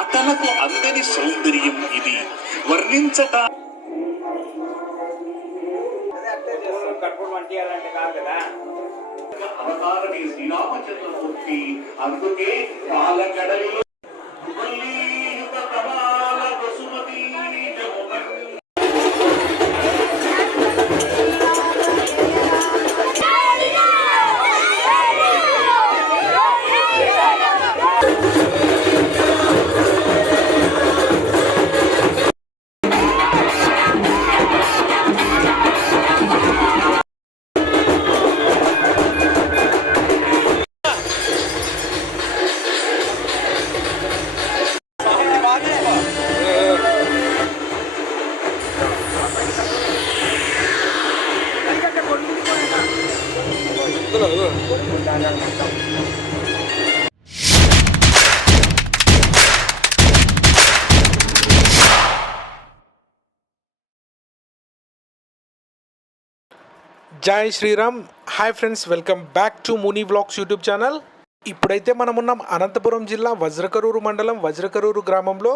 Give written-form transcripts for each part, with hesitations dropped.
మాటలకు అందని సౌందర్యం ఇది వర్ణించట. అవతారమే శ్రీరామచంద్రమూర్తి, అందుకే పాలకడలిలో జై Shriram. Hi friends, welcome back to Muni vlogs YouTube channel. ఇప్పుడైతే మనం ఉన్నాం అనంతపురం జిల్లా వజ్రకరూరు మండలం వజ్రకరూరు గ్రామంలో.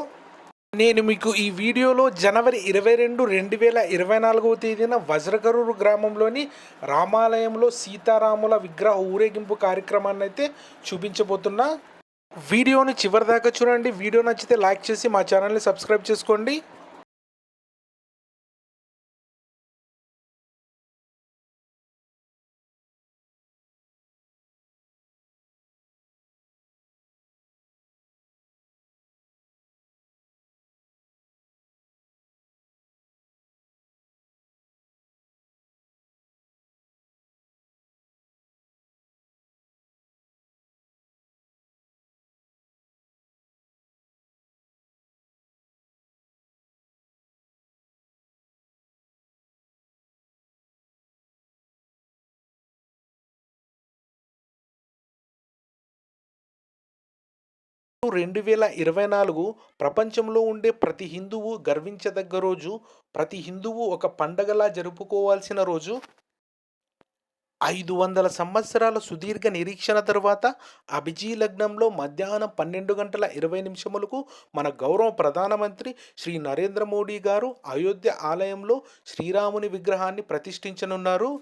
నేను మీకు ఈ వీడియోలో జనవరి 22, 2024 తేదీన వజ్రకరూరు గ్రామంలోని రామాలయంలో సీతారాముల విగ్రహ ఊరేగింపు కార్యక్రమాన్ని అయితే చూపించబోతున్నా. వీడియోని చివరిదాకా చూడండి. వీడియో నచ్చితే లైక్ చేసి మా ఛానల్ని సబ్స్క్రైబ్ చేసుకోండి. రెండు 2024 ప్రపంచంలో ఉండే ప్రతి హిందువు గర్వించదగ్గ రోజు. ప్రతి హిందువు ఒక పండగలా జరుపుకోవాల్సిన రోజు. 500 సంవత్సరాల సుదీర్ఘ నిరీక్షణ తర్వాత అభిజీ లగ్నంలో మధ్యాహ్నం 12:20 మన గౌరవ ప్రధానమంత్రి శ్రీ నరేంద్ర మోడీ గారు అయోధ్య ఆలయంలో శ్రీరాముని విగ్రహాన్ని ప్రతిష్ఠించనున్నారు.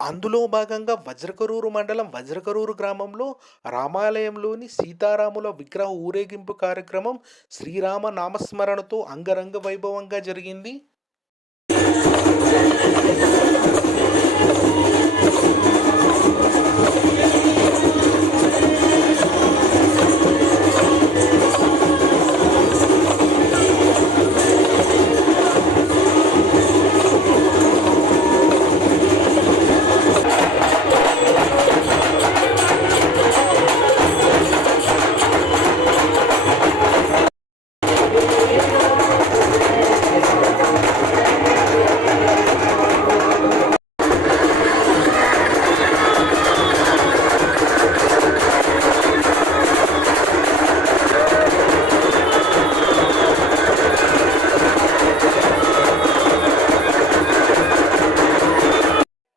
అందులో భాగంగా వజ్రకరూరు మండలం వజ్రకరూరు గ్రామంలో రామాలయంలోని సీతారాముల విగ్రహ ఊరేగింపు కార్యక్రమం శ్రీరామ నామస్మరణతో అంగరంగ వైభవంగా జరిగింది.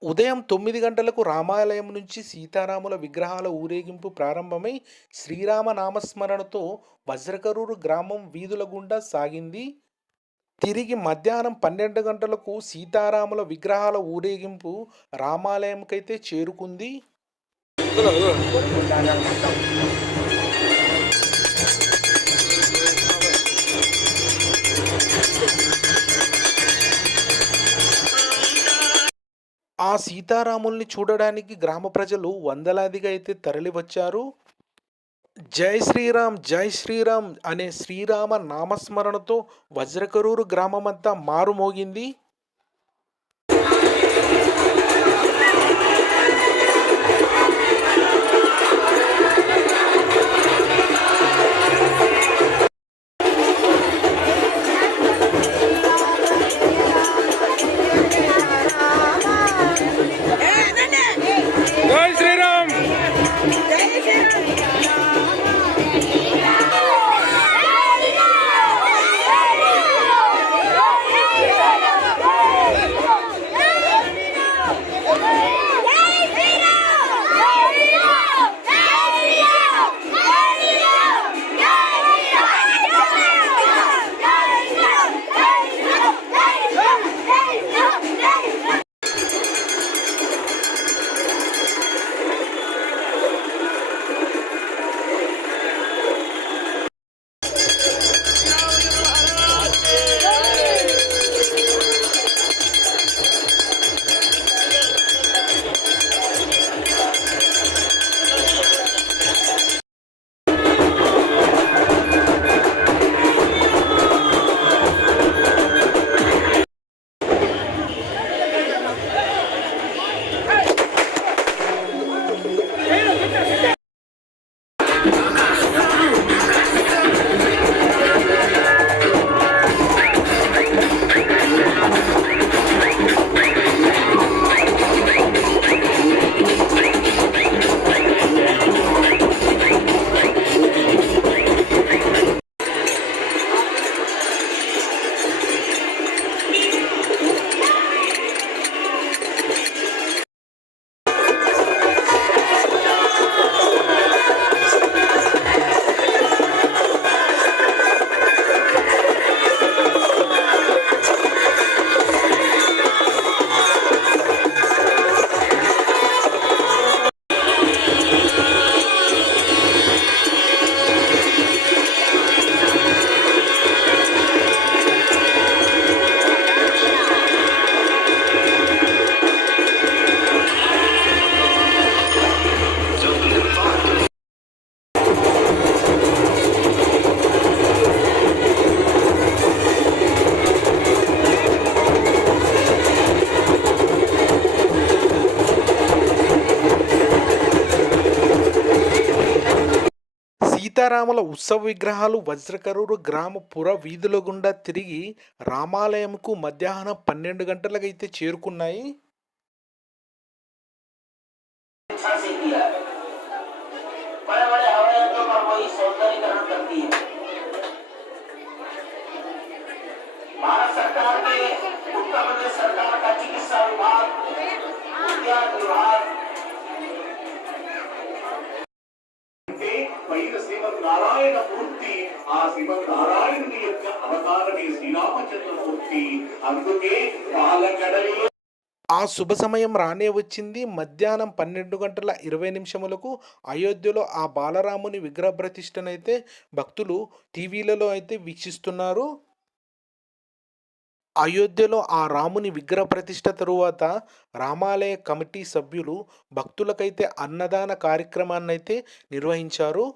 ఉదయం 9 గంటలకు రామాలయం నుంచి సీతారాముల విగ్రహాల ఊరేగింపు ప్రారంభమై శ్రీరామ నామస్మరణతో వజ్రకరూరు గ్రామం వీధుల గుండా సాగింది. తిరిగి మధ్యాహ్నం 12 గంటలకు సీతారాముల విగ్రహాల ఊరేగింపు రామాలయంకైతే చేరుకుంది. ఆ సీతారాముల్ని చూడడానికి గ్రామ ప్రజలు వందలాదిగా అయితే తరలి వచ్చారు. జై శ్రీరామ్ జై శ్రీరామ్ అనే శ్రీరామ నామస్మరణతో వజ్రకరూరు గ్రామమంతా మారుమోగింది. సీతారాముల ఉత్సవ విగ్రహాలు వజ్రకరూరు గ్రామ పుర వీధుల గుండా తిరిగి రామాలయంకు మధ్యాహ్నం 12 గంటలకైతే చేరుకున్నాయి. अच्छा से किया है। बड़े बड़े हवाई अड्डों पर वही सौंदर्यीकरण करती है। भारत सरकार के उत्तर प्रदेश सरकार का चिकित्सा विभाग, उद्यान विभाग, అంటే పైన శ్రీమన్నారాయణ మూర్తి, ఆ శ్రీమన్నారాయణుని యొక్క అవతారమే శ్రీరామచంద్రమూర్తి. అందుకే పాలకడలిలో ఆ శుభ సమయం రానే వచ్చింది. మధ్యాహ్నం 12:20 అయోధ్యలో ఆ బాలరాముని విగ్రహ ప్రతిష్టనైతే భక్తులు టీవీలలో అయితే వీక్షిస్తున్నారు. అయోధ్యలో ఆ రాముని విగ్రహ ప్రతిష్ట తరువాత రామాలయ కమిటీ సభ్యులు భక్తులకైతే అన్నదాన కార్యక్రమాన్ని అయితే నిర్వహించారు.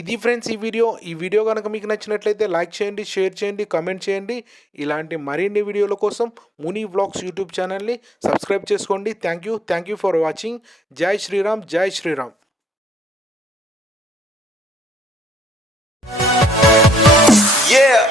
ఇది ఫ్రెండ్స్ ఈ వీడియో కనుక మీకు నచ్చినట్లయితే లైక్ చేయండి, షేర్ చేయండి, కామెంట్ చేయండి. ఇలాంటి మరిన్ని వీడియోల కోసం ముని వ్లాగ్స్ యూట్యూబ్ ఛానల్ని సబ్స్క్రైబ్ చేసుకోండి. Thank you for watching. జై శ్రీరామ్, జై శ్రీరామ్. Yeah.